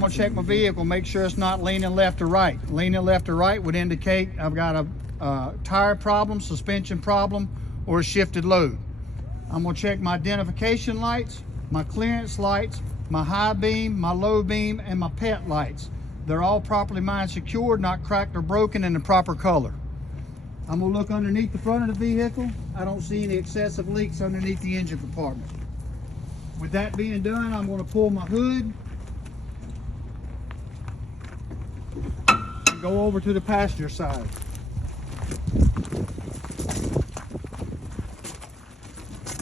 I'm gonna check my vehicle, make sure it's not leaning left or right. Leaning left or right would indicate I've got a tire problem, suspension problem, or a shifted load. I'm gonna check my identification lights, my clearance lights, my high beam, my low beam, and my pet lights. They're all properly mine secured, not cracked or broken, in the proper color. I'm gonna look underneath the front of the vehicle. I don't see any excessive leaks underneath the engine compartment. With that being done, I'm gonna pull my hood, go over to the passenger side.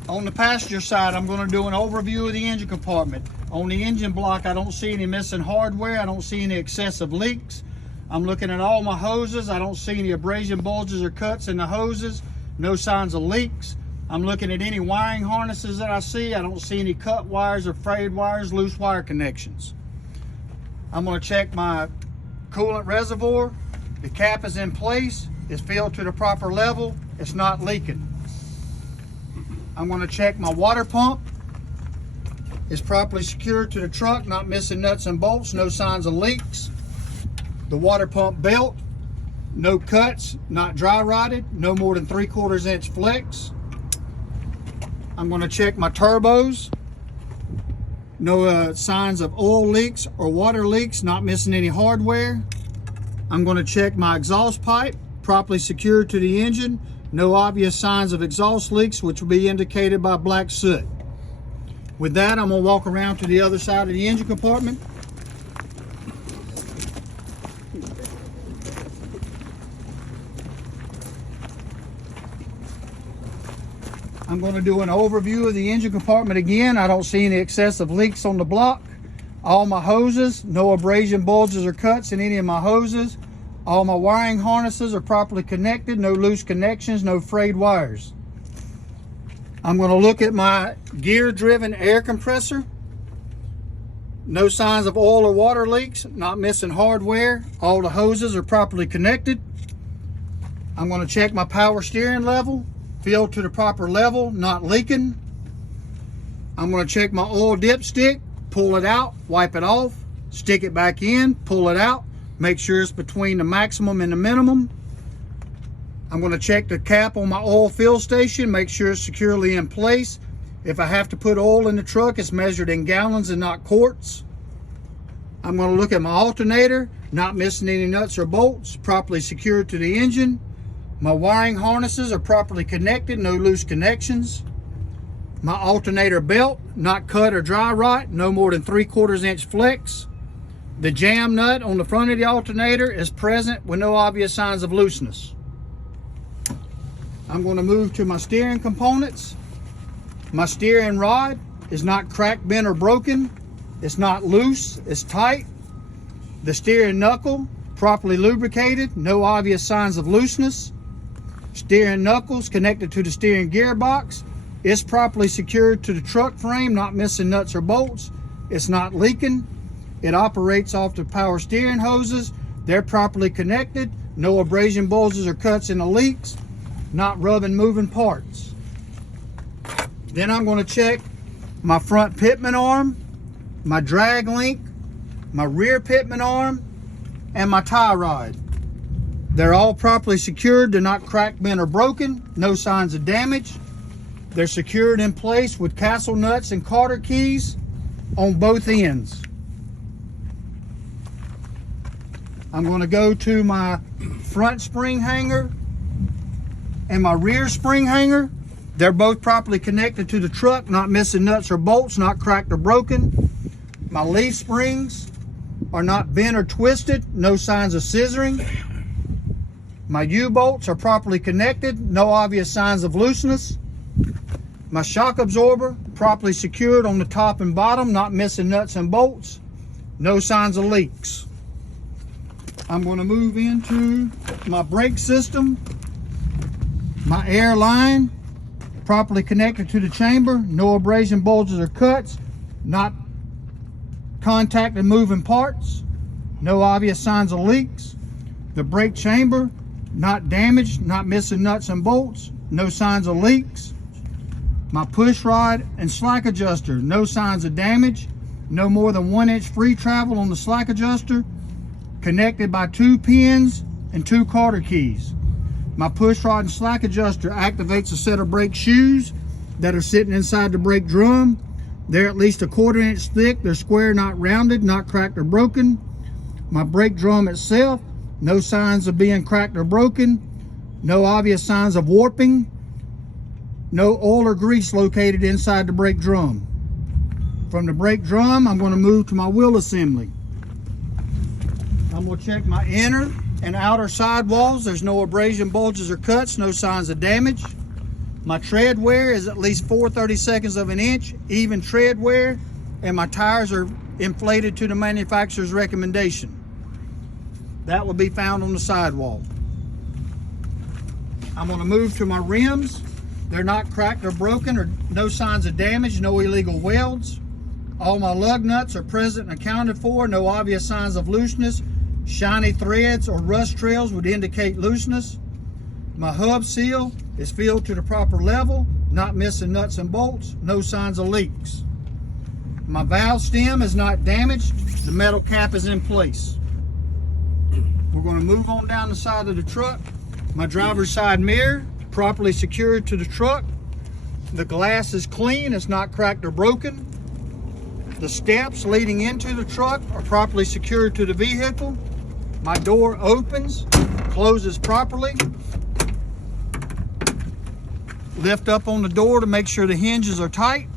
On the passenger side, I'm going to do an overview of the engine compartment. On the engine block, I don't see any missing hardware. I don't see any excessive leaks. I'm looking at all my hoses. I don't see any abrasion, bulges, or cuts in the hoses. No signs of leaks. I'm looking at any wiring harnesses that I see. I don't see any cut wires or frayed wires, loose wire connections. I'm going to check my coolant reservoir. The cap is in place, it's filled to the proper level, it's not leaking. I'm going to check my water pump. It's properly secured to the truck, not missing nuts and bolts, no signs of leaks. The water pump belt, no cuts, not dry rotted, no more than 3/4 inch flex. I'm going to check my turbos. No signs of oil leaks or water leaks, not missing any hardware. I'm going to check my exhaust pipe, properly secured to the engine. No obvious signs of exhaust leaks, which will be indicated by black soot. With that, I'm going to walk around to the other side of the engine compartment. I'm going to do an overview of the engine compartment again. I don't see any excessive leaks on the block. All my hoses, no abrasion, bulges, or cuts in any of my hoses. All my wiring harnesses are properly connected, no loose connections, no frayed wires. I'm going to look at my gear-driven air compressor. No signs of oil or water leaks, not missing hardware. All the hoses are properly connected. I'm going to check my power steering level. Filled to the proper level, not leaking. I'm going to check my oil dipstick, pull it out, wipe it off, stick it back in, pull it out, make sure it's between the maximum and the minimum. I'm going to check the cap on my oil fill station, make sure it's securely in place. If I have to put oil in the truck, it's measured in gallons and not quarts. I'm going to look at my alternator, not missing any nuts or bolts, properly secured to the engine. My wiring harnesses are properly connected, no loose connections. My alternator belt, not cut or dry rot, no more than 3/4 inch flex. The jam nut on the front of the alternator is present with no obvious signs of looseness. I'm going to move to my steering components. My steering rod is not cracked, bent, or broken. It's not loose, it's tight. The steering knuckle, properly lubricated, no obvious signs of looseness. Steering knuckles connected to the steering gearbox. It's properly secured to the truck frame, not missing nuts or bolts. It's not leaking. It operates off the power steering hoses. They're properly connected. No abrasion, bulges, or cuts in the leaks. Not rubbing moving parts. Then I'm going to check my front pitman arm, my drag link, my rear pitman arm, and my tie rod. They're all properly secured. They're not cracked, bent, or broken. No signs of damage. They're secured in place with castle nuts and Carter keys on both ends. I'm going to go to my front spring hanger and my rear spring hanger. They're both properly connected to the truck, not missing nuts or bolts, not cracked or broken. My leaf springs are not bent or twisted. No signs of scissoring. My U-bolts are properly connected, no obvious signs of looseness. My shock absorber properly secured on the top and bottom, not missing nuts and bolts, no signs of leaks. I'm going to move into my brake system. My air line properly connected to the chamber, no abrasion, bulges, or cuts, not contacting moving parts, no obvious signs of leaks. The brake chamber, not damaged, not missing nuts and bolts, no signs of leaks. My push rod and slack adjuster, no signs of damage. no more than 1 inch free travel on the slack adjuster, connected by 2 pins and 2 Carter keys. My push rod and slack adjuster activates a set of brake shoes that are sitting inside the brake drum. They're at least 1/4 inch thick. They're square, not rounded, not cracked or broken. My brake drum itself, no signs of being cracked or broken, no obvious signs of warping, no oil or grease located inside the brake drum. From the brake drum, I'm going to move to my wheel assembly. I'm going to check my inner and outer sidewalls. There's no abrasion, bulges, or cuts, no signs of damage. My tread wear is at least 4/32 of an inch, even tread wear, and my tires are inflated to the manufacturer's recommendation. That will be found on the sidewall. I'm going to move to my rims. They're not cracked or broken, or no signs of damage, no illegal welds. All my lug nuts are present and accounted for, no obvious signs of looseness. Shiny threads or rust trails would indicate looseness. My hub seal is filled to the proper level, not missing nuts and bolts, no signs of leaks. My valve stem is not damaged, the metal cap is in place. We're going to move on down the side of the truck. My driver's side mirror, properly secured to the truck. The glass is clean, it's not cracked or broken. The steps leading into the truck are properly secured to the vehicle. My door opens, closes properly. Lift up on the door to make sure the hinges are tight.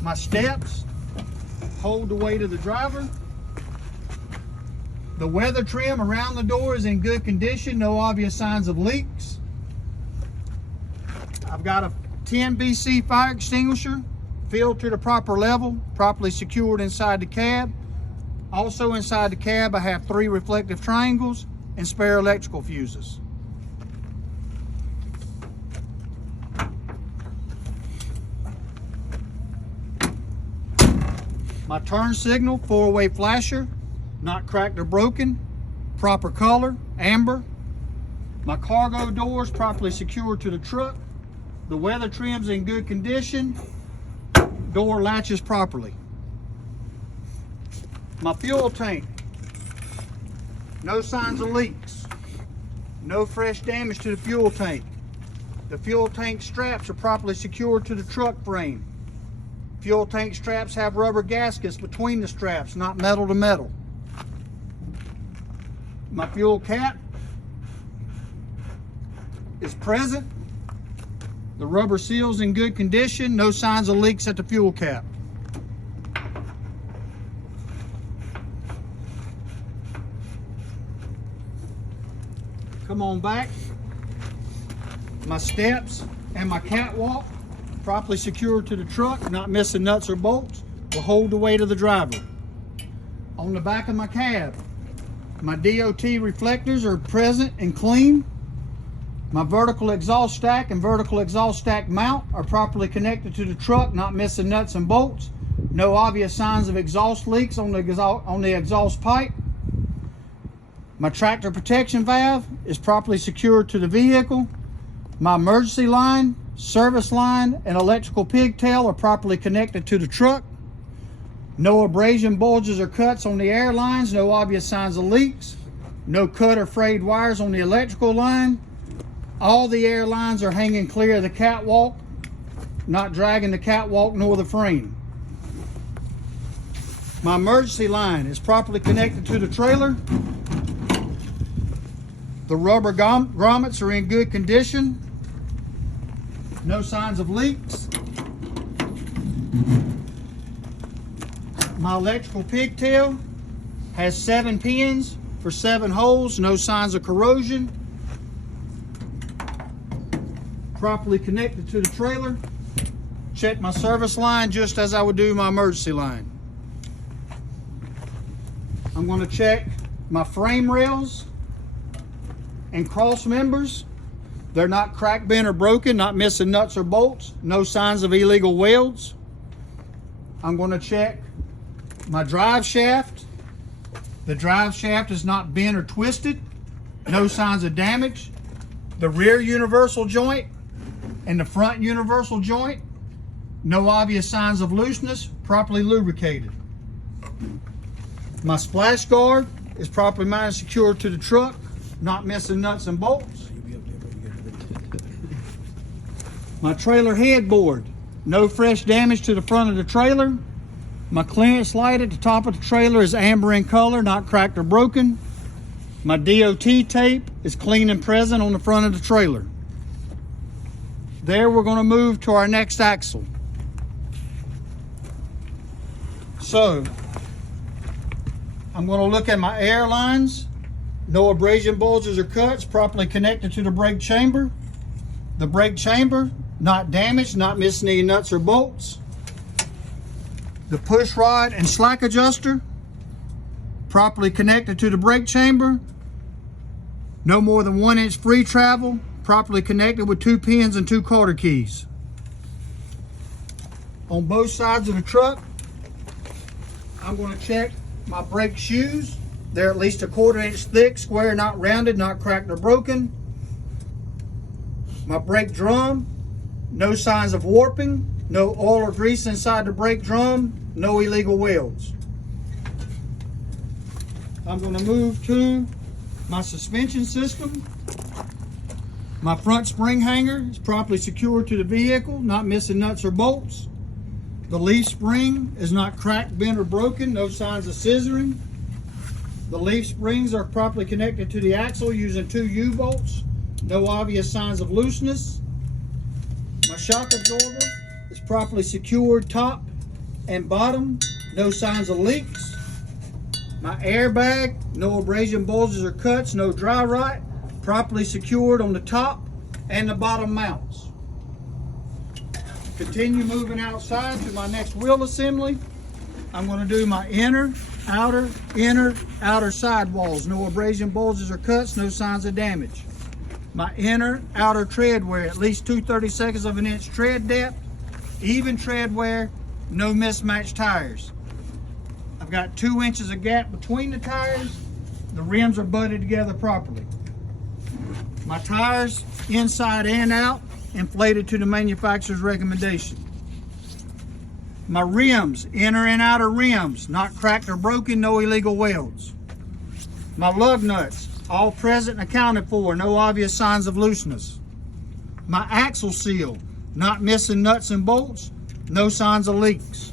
My steps hold the weight of the driver. The weather trim around the door is in good condition, no obvious signs of leaks. I've got a 10 BC fire extinguisher filled to the proper level, properly secured inside the cab. Also inside the cab, I have 3 reflective triangles and spare electrical fuses. My turn signal, 4-way flasher, not cracked or broken, proper color, amber. My cargo doors properly secured to the truck. The weather trim's in good condition. Door latches properly. My fuel tank, no signs of leaks, no fresh damage to the fuel tank. The fuel tank straps are properly secured to the truck frame. Fuel tank straps have rubber gaskets between the straps, not metal to metal. My fuel cap is present. The rubber seal's in good condition, no signs of leaks at the fuel cap. Come on back. My steps and my catwalk, properly secured to the truck, not missing nuts or bolts, will hold the weight of the driver. On the back of my cab, my DOT reflectors are present and clean. My vertical exhaust stack and vertical exhaust stack mount are properly connected to the truck, not missing nuts and bolts. No obvious signs of exhaust leaks on the exhaust pipe. My tractor protection valve is properly secured to the vehicle. My emergency line, service line, and electrical pigtail are properly connected to the truck. No abrasion, bulges, or cuts on the air lines, no obvious signs of leaks. No cut or frayed wires on the electrical line. All the air lines are hanging clear of the catwalk, not dragging the catwalk nor the frame. My emergency line is properly connected to the trailer. The rubber grommets are in good condition. No signs of leaks. My electrical pigtail has 7 pins for 7 holes, no signs of corrosion. Properly connected to the trailer. Check my service line just as I would do my emergency line. I'm going to check my frame rails and cross members. They're not cracked, bent, or broken, not missing nuts or bolts, no signs of illegal welds. I'm going to check my drive shaft. The drive shaft is not bent or twisted, no signs of damage. The rear universal joint and the front universal joint, no obvious signs of looseness, properly lubricated. My splash guard is properly mounted and secured to the truck, not missing nuts and bolts. My trailer headboard, no fresh damage to the front of the trailer. My clearance light at the top of the trailer is amber in color, not cracked or broken. My DOT tape is clean and present on the front of the trailer. There, we're going to move to our next axle. So, I'm going to look at my air lines. No abrasion, bulges, or cuts, properly connected to the brake chamber. The brake chamber, not damaged, not missing any nuts or bolts. The push rod and slack adjuster, properly connected to the brake chamber. No more than 1 inch free travel, properly connected with 2 pins and 2 quarter keys. On both sides of the truck, I'm going to check my brake shoes. They're at least a 1/4 inch thick, square, not rounded, not cracked or broken. My brake drum, no signs of warping, no oil or grease inside the brake drum, no illegal welds. I'm going to move to my suspension system. My front spring hanger is properly secured to the vehicle, not missing nuts or bolts. The leaf spring is not cracked, bent, or broken, no signs of scissoring. The leaf springs are properly connected to the axle using 2 U-bolts, no obvious signs of looseness. My shock absorber is properly secured top and bottom, no signs of leaks. My airbag, no abrasion, bulges, or cuts, no dry rot, properly secured on the top and the bottom mounts. Continue moving outside to my next wheel assembly. I'm going to do my inner, outer sidewalls. No abrasion, bulges, or cuts, no signs of damage. My inner, outer tread wear, at least 2/32 of an inch tread depth, even tread wear, no mismatched tires. I've got 2 inches of gap between the tires. The rims are butted together properly. My tires, inside and out, inflated to the manufacturer's recommendation. My rims, inner and outer rims, not cracked or broken, no illegal welds. My lug nuts, all present and accounted for, no obvious signs of looseness. My axle seal, not missing nuts and bolts, no signs of leaks.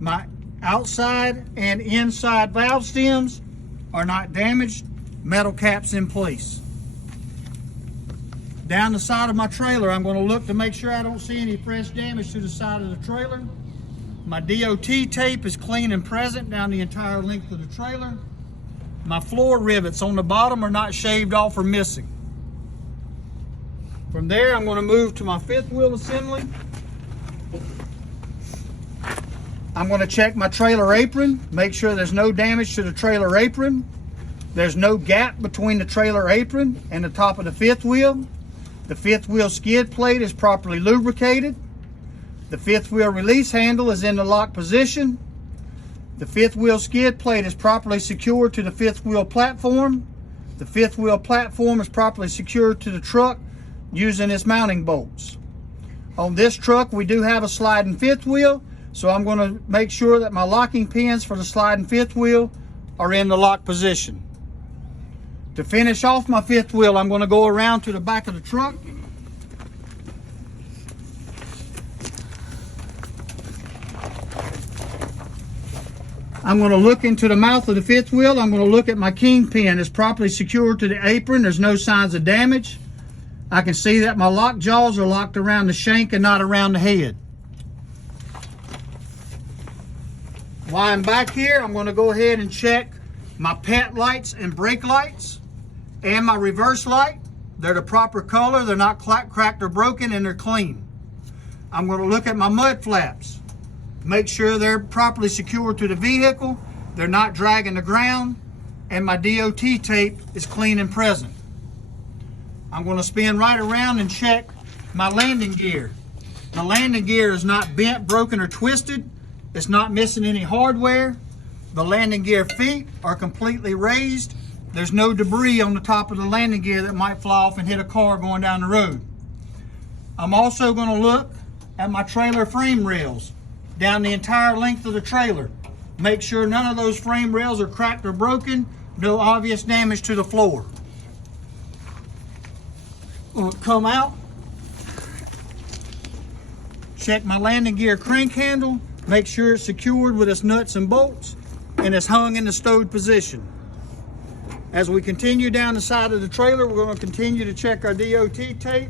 My outside and inside valve stems are not damaged, metal caps in place. Down the side of my trailer, I'm going to look to make sure I don't see any fresh damage to the side of the trailer. My DOT tape is clean and present down the entire length of the trailer. My floor rivets on the bottom are not shaved off or missing. From there, I'm going to move to my 5th wheel assembly. I'm going to check my trailer apron, make sure there's no damage to the trailer apron. There's no gap between the trailer apron and the top of the 5th wheel. The 5th wheel skid plate is properly lubricated. The 5th wheel release handle is in the lock position. The 5th wheel skid plate is properly secured to the 5th wheel platform. The 5th wheel platform is properly secured to the truck using its mounting bolts. On this truck, we do have a sliding 5th wheel, so I'm going to make sure that my locking pins for the sliding 5th wheel are in the lock position. To finish off my 5th wheel, I'm going to go around to the back of the truck. I'm going to look into the mouth of the 5th wheel. I'm going to look at my kingpin. It's properly secured to the apron. There's no signs of damage. I can see that my lock jaws are locked around the shank and not around the head. While I'm back here, I'm going to go ahead and check my pet lights and brake lights and my reverse light. They're the proper color. They're not cracked or broken, and they're clean. I'm going to look at my mud flaps. Make sure they're properly secured to the vehicle. They're not dragging the ground, and my DOT tape is clean and present. I'm going to spin right around and check my landing gear. The landing gear is not bent, broken, or twisted. It's not missing any hardware. The landing gear feet are completely raised. There's no debris on the top of the landing gear that might fly off and hit a car going down the road. I'm also going to look at my trailer frame rails. down the entire length of the trailer. Make sure none of those frame rails are cracked or broken, no obvious damage to the floor. I'm gonna come out, check my landing gear crank handle, make sure it's secured with its nuts and bolts, and it's hung in the stowed position. As we continue down the side of the trailer, we're going to continue to check our DOT tape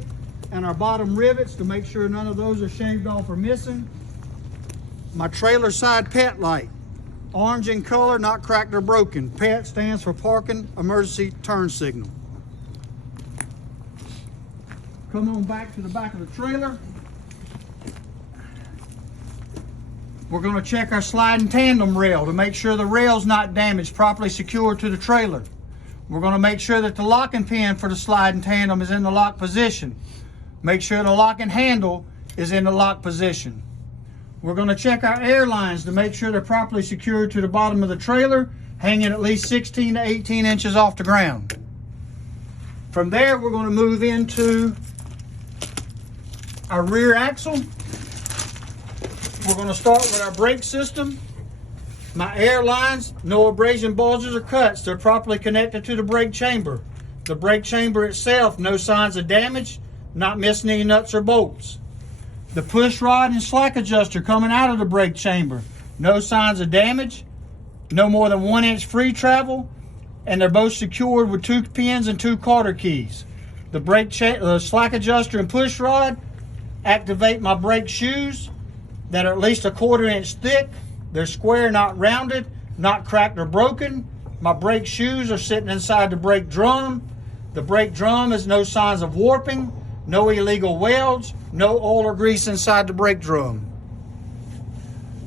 and our bottom rivets to make sure none of those are shaved off or missing. My trailer side PET light, orange in color, not cracked or broken. PET stands for parking emergency turn signal. Come on back to the back of the trailer. We're going to check our sliding tandem rail to make sure the rail's not damaged, properly secured to the trailer. We're going to make sure that the locking pin for the sliding tandem is in the lock position. Make sure the locking handle is in the lock position. We're going to check our air lines to make sure they're properly secured to the bottom of the trailer, hanging at least 16 to 18 inches off the ground. From there, we're going to move into our rear axle. We're going to start with our brake system. My air lines, no abrasion, bulges, or cuts. They're properly connected to the brake chamber. The brake chamber itself, no signs of damage, not missing any nuts or bolts. The push rod and slack adjuster coming out of the brake chamber, no signs of damage, no more than 1 inch free travel, and they're both secured with 2 pins and 2 Carter keys. The slack adjuster and push rod activate my brake shoes that are at least 1/4 inch thick. They're square, not rounded, not cracked or broken. My brake shoes are sitting inside the brake drum. The brake drum has no signs of warping, no illegal welds, no oil or grease inside the brake drum.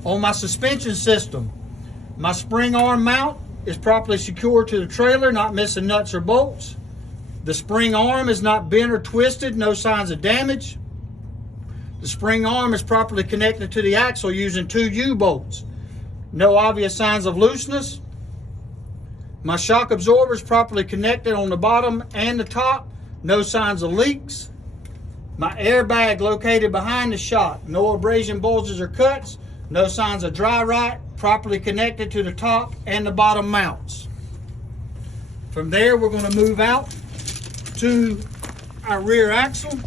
On my suspension system, my spring arm mount is properly secured to the trailer, not missing nuts or bolts. The spring arm is not bent or twisted, no signs of damage. The spring arm is properly connected to the axle using 2 U-bolts. No obvious signs of looseness. My shock absorber is properly connected on the bottom and the top. No signs of leaks. My airbag located behind the shock. No abrasion, bulges, or cuts. No signs of dry rot. Properly connected to the top and the bottom mounts. From there, we're going to move out to our rear axle.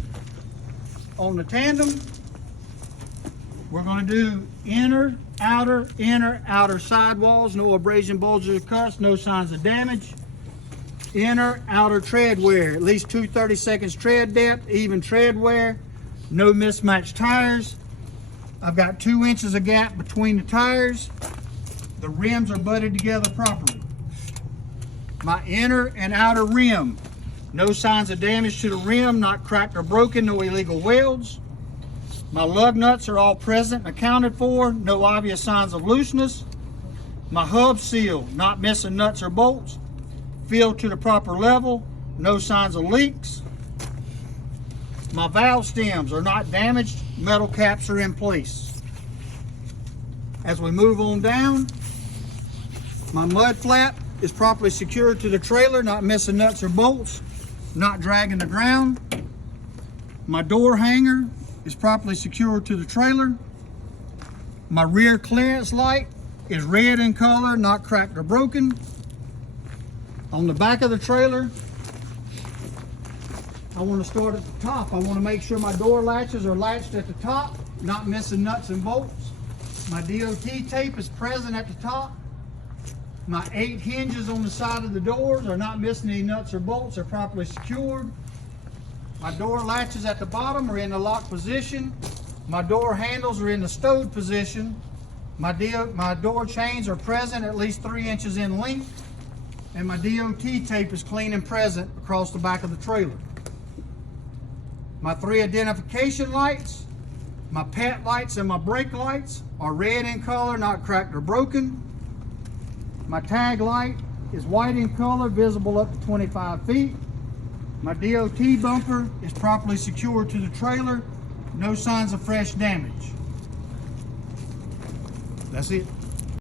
On the tandem, we're going to do inner, outer sidewalls, no abrasion, bulges, or cuts, no signs of damage. Inner, outer tread wear, at least 2 30-seconds tread depth, even tread wear, no mismatched tires. I've got 2 inches of gap between the tires. The rims are butted together properly. My inner and outer rim, no signs of damage to the rim, not cracked or broken, no illegal welds. My lug nuts are all present and accounted for, no obvious signs of looseness. My hub seal, not missing nuts or bolts, filled to the proper level, no signs of leaks. My valve stems are not damaged, metal caps are in place. As we move on down, my mud flap is properly secured to the trailer, not missing nuts or bolts, not dragging the ground. My door hanger is properly secured to the trailer. My rear clearance light is red in color, not cracked or broken. On the back of the trailer, I want to start at the top. I want to make sure my door latches are latched at the top, not missing nuts and bolts. My DOT tape is present at the top. My 8 hinges on the side of the doors are not missing any nuts or bolts, are properly secured. My door latches at the bottom are in the lock position. My door handles are in the stowed position. My door chains are present at least 3 inches in length. And my DOT tape is clean and present across the back of the trailer. My 3 identification lights, my PET lights, and my brake lights are red in color, not cracked or broken. My tag light is white in color, visible up to 25 feet. My DOT bumper is properly secured to the trailer. No signs of fresh damage. That's it.